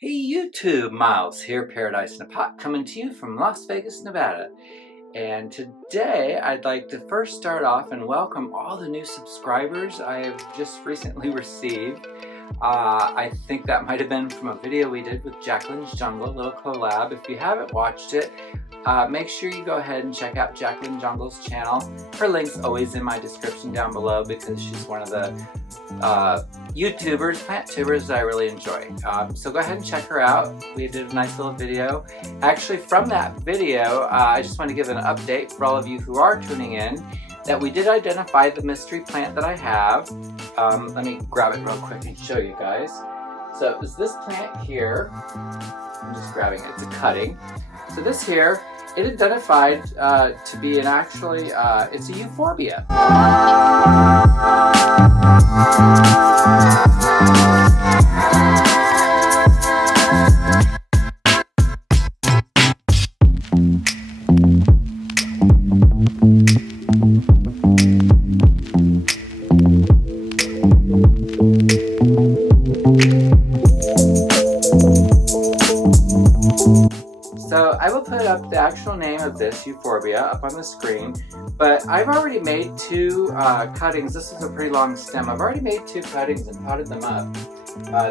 Hey YouTube, Miles here, Paradise in a Pot, coming to you from Las Vegas, Nevada. And today I'd like to first start off and welcome all the new subscribers I have just recently received. I think that might have been from a video we did with Jaclynn's Jungle, a little collab. If you haven't watched it, make sure you go ahead and check out Jaclynn Jungle's channel. Her link's always in my description down below because she's one of the YouTubers, plant tubers that I really enjoy. So go ahead and check her out. We did a nice little video. Actually, from that video, I just want to give an update for all of you who are tuning in that we did identify the mystery plant that I have. Let me grab it real quick and show you guys. So it was this plant here. I'm just grabbing it. It's a cutting. So this here, it identified to be it's a euphorbia. So I will put up the actual name of this euphorbia up on the screen, but I've already made two cuttings. This is a pretty long stem. I've already made two cuttings and potted them up.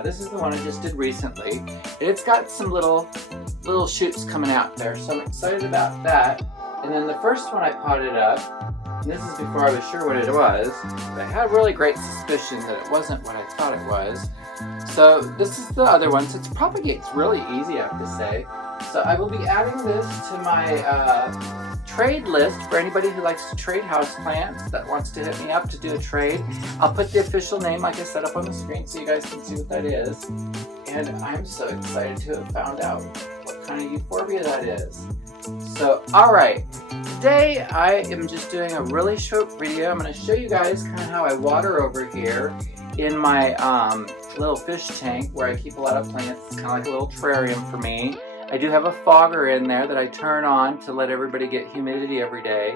This is the one I just did recently. It's got some little shoots coming out there, so I'm excited about that. And then the first one I potted up, and this is before I was sure what it was, but I had a really great suspicion that it wasn't what I thought it was. So this is the other one, so it propagates really easy, I have to say. So I will be adding this to my trade list for anybody who likes to trade houseplants that wants to hit me up to do a trade. I'll put the official name, like I said, up on the screen so you guys can see what that is. And I'm so excited to have found out what kind of euphorbia that is. So, alright, today I am just doing a really short video. I'm going to show you guys kind of how I water over here in my little fish tank where I keep a lot of plants. It's kind of like a little terrarium for me. I do have a fogger in there that I turn on to let everybody get humidity every day.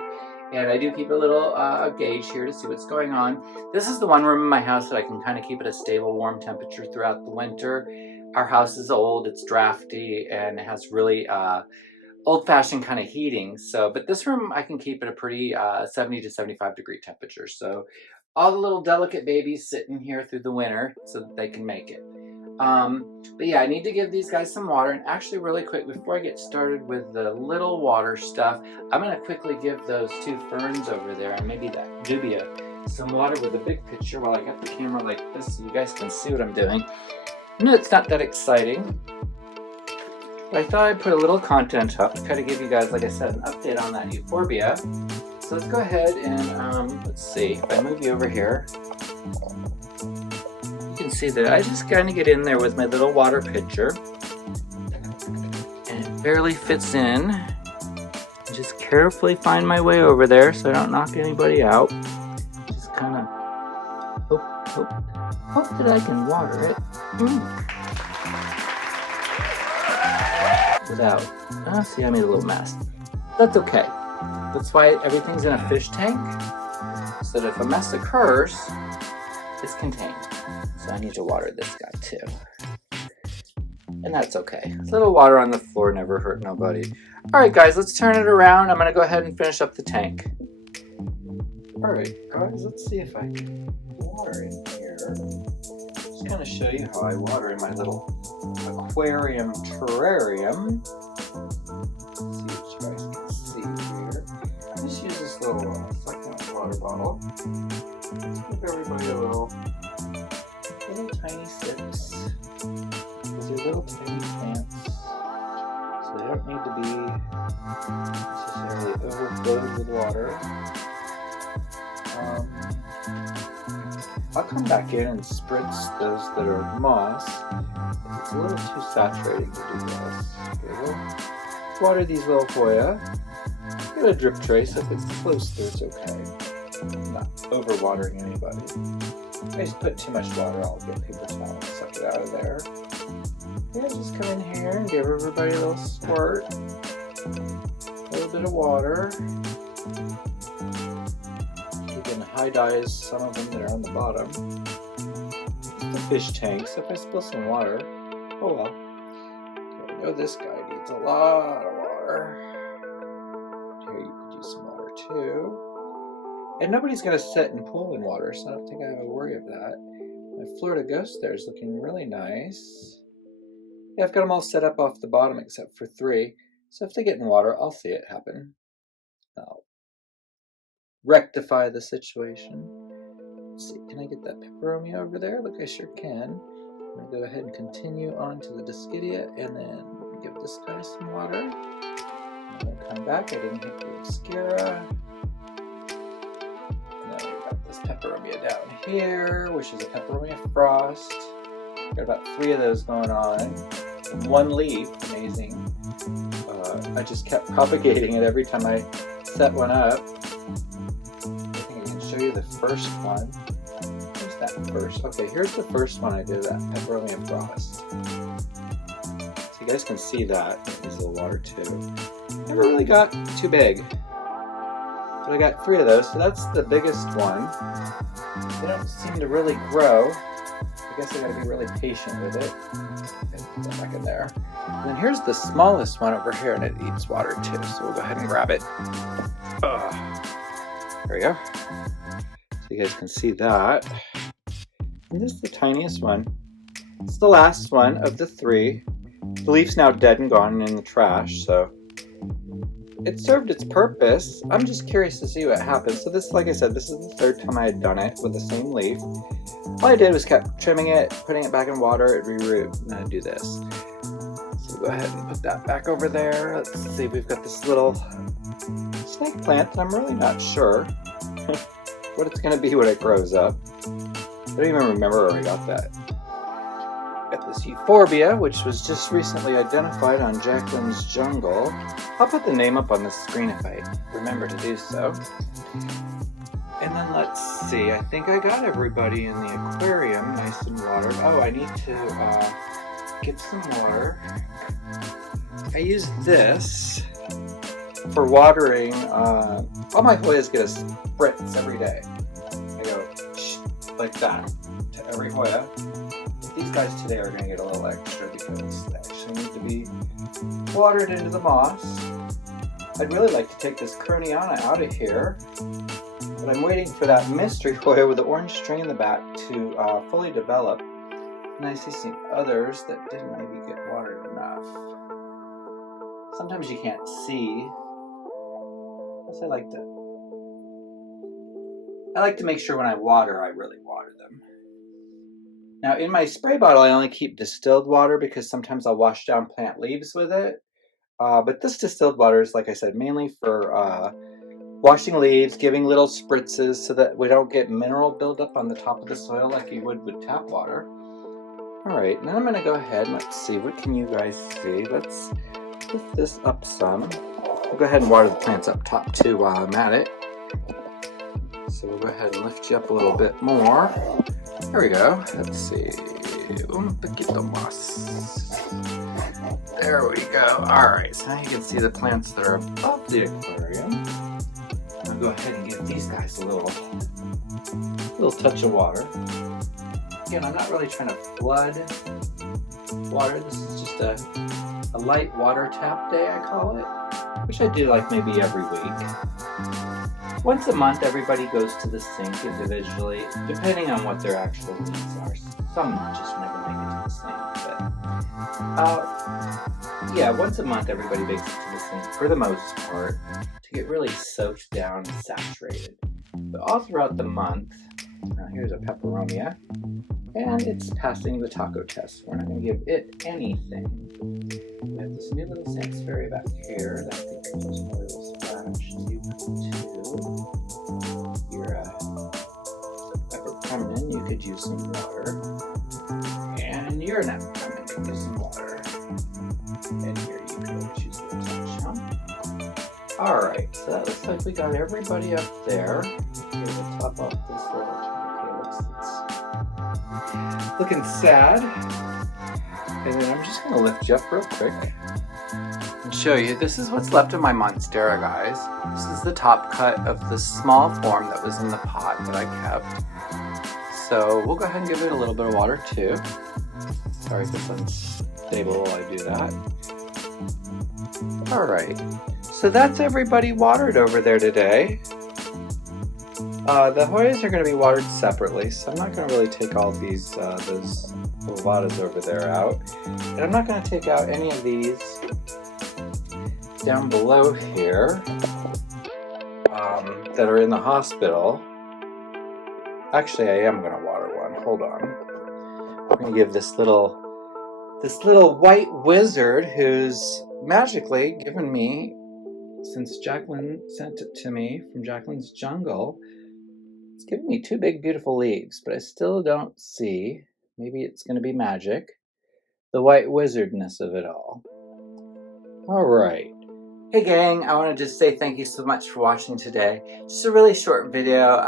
And I do keep a little gauge here to see what's going on. This is the one room in my house that I can kind of keep at a stable warm temperature throughout the winter. Our house is old, it's drafty, and it has really old-fashioned kind of heating. But this room I can keep at a pretty 70 to 75 degree temperature. So all the little delicate babies sit in here through the winter so that they can make it. But yeah, I need to give these guys some water. And actually, really quick, before I get started with the little water stuff, I'm going to quickly give those two ferns over there and maybe that dubia some water with a big pitcher while I got the camera like this so you guys can see what I'm doing. No, it's not that exciting. But I thought I'd put a little content up to kind of give you guys, like I said, an update on that euphorbia. So let's go ahead and, let's see, if I move you over here, you can see that I just kind of get in there with my little water pitcher. And it barely fits in. Just carefully find my way over there so I don't knock anybody out. Just kind of hope that I can water it. Without, see, I made a little mess. That's okay. That's why everything's in a fish tank, so that if a mess occurs, it's contained. So I need to water this guy too. And that's okay. A little water on the floor never hurt nobody. Alright guys, let's turn it around. I'm gonna go ahead and finish up the tank. Alright guys, let's see if I can water in here. Just kind of show you how I water in my little aquarium terrarium. Let's see what you guys can see here. I just use this little second water bottle. Let's give everybody a little tiny sips. These are little tiny plants, so they don't need to be necessarily overflowed with water. I'll come back in and spritz those that are moss. It's a little too saturating to do this. Okay, we'll water these little Hoya. Get a drip trace. If it's close there, it's okay. I'm not over-watering anybody. If I just put too much water, I'll get paper towel and suck it out of there. Yeah, just come in here and give everybody a little squirt. A little bit of water. You can hide some of them that are on the bottom. The fish tank, so if I spill some water, oh well. know this guy needs a lot of water. Here you could use some water too. And nobody's going to sit and pool in water, so I don't think I have to worry of that. My Florida Ghost there is looking really nice. Yeah, I've got them all set up off the bottom except for 3. So if they get in water, I'll see it happen. I'll rectify the situation. Let's see, can I get that peperomia over there? Look, I sure can. I'm going to go ahead and continue on to the Discidia, and then give this guy some water. And then come back. I didn't hit the Obscura. And then we've got this peperomia down here, which is a peperomia frost. Got about 3 of those going on. And 1 leaf, amazing. I just kept propagating it every time I set one up. I think I can show you the first one. Where's that first? Okay, here's the first one I did, that peperomia frost. So you guys can see that. There's a little water too. Never really got too big. But I got 3 of those, so that's the biggest one. They don't seem to really grow. I guess I gotta be really patient with it. Put that back in there. And then here's the smallest one over here, and it eats water too, so we'll go ahead and grab it. There we go. So you guys can see that. And this is the tiniest one. It's the last one of the 3. The leaf's now dead and gone and in the trash, so it served its purpose. I'm just curious to see what happens. So this, like I said, this is the 3rd time I had done it with the same leaf. All I did was kept trimming it, putting it back in water, it'd reroot, and I'd do this. So go ahead and put that back over there. Let's see, we've got this little snake plant. I'm really not sure what it's going to be when it grows up. I don't even remember where I got that. Got this euphorbia, which was just recently identified on Jaclynn's jungle. I'll put the name up on the screen if I remember to do so. And then let's see, I think I got everybody in the aquarium nice and watered. Oh, I need to get some water. I use this for watering. All my Hoyas get a spritz every day. I go like that to every Hoya. These guys today are going to get a little extra because they actually need to be watered into the moss. I'd really like to take this Croniana out of here, but I'm waiting for that mystery Hoya with the orange string in the back to fully develop. And I see some others that didn't maybe get watered enough. Sometimes you can't see. I like to make sure when I water, I really water them. Now in my spray bottle, I only keep distilled water because sometimes I'll wash down plant leaves with it. But this distilled water is, like I said, mainly for washing leaves, giving little spritzes so that we don't get mineral buildup on the top of the soil like you would with tap water. All right, now I'm gonna go ahead and let's see, what can you guys see? Let's lift this up some. We'll go ahead and water the plants up top too while I'm at it. So we'll go ahead and lift you up a little bit more. There we go. Let's see. Un poquito más. There we go. Alright, so now you can see the plants that are above the aquarium. I'll go ahead and give these guys a little touch of water. Again, I'm not really trying to flood water. This is just a light water tap day, I call it. Which I do like maybe every week. Once a month, everybody goes to the sink individually, depending on what their actual needs are. Some just never make it to the sink, but yeah, once a month, everybody makes it to the sink for the most part to get really soaked down and saturated. But all throughout the month, here's a peperomia, and it's passing the taco test. We're not going to give it anything. We have this new little sanctuary back here that I think is just a little splash. You're a pepper permanent, you could use some water. And you're not permanent, you could use some water. And here you go, choose the touch, huh? Alright, so that looks like we got everybody up there. Here, we'll top off this little it's looking sad. And then I'm just going to lift you up real quick and show you. This is what's left of my Monstera, guys. This is the top cut of the small form that was in the pot that I kept. So we'll go ahead and give it a little bit of water too. Sorry, this one's stable while I do that. All right, so that's everybody watered over there today. The Hoyas are going to be watered separately, so I'm not going to really take all these those Lovatas over there out. And I'm not going to take out any of these down below here that are in the hospital. Actually, I am going to water one. Hold on. I'm going to give this little white wizard who's magically given me, since Jaclynn sent it to me from Jaclynn's jungle, it's given me two big beautiful leaves, but I still don't see, maybe it's going to be magic, the white wizardness of it all. All right. Hey gang, I want to just say thank you so much for watching today. Just a really short video.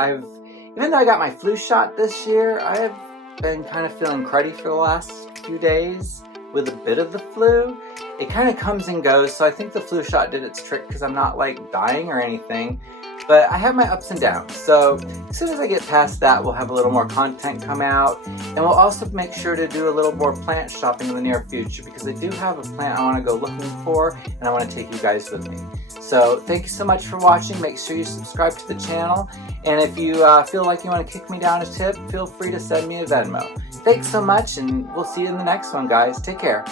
Even though I got my flu shot this year, I have been kind of feeling cruddy for the last few days with a bit of the flu. It kind of comes and goes, so I think the flu shot did its trick because I'm not like dying or anything. But I have my ups and downs, so as soon as I get past that, we'll have a little more content come out, and we'll also make sure to do a little more plant shopping in the near future, because I do have a plant I want to go looking for, and I want to take you guys with me. So thank you so much for watching. Make sure you subscribe to the channel, and if you feel like you want to kick me down a tip, feel free to send me a Venmo. Thanks so much, and we'll see you in the next one, guys. Take care.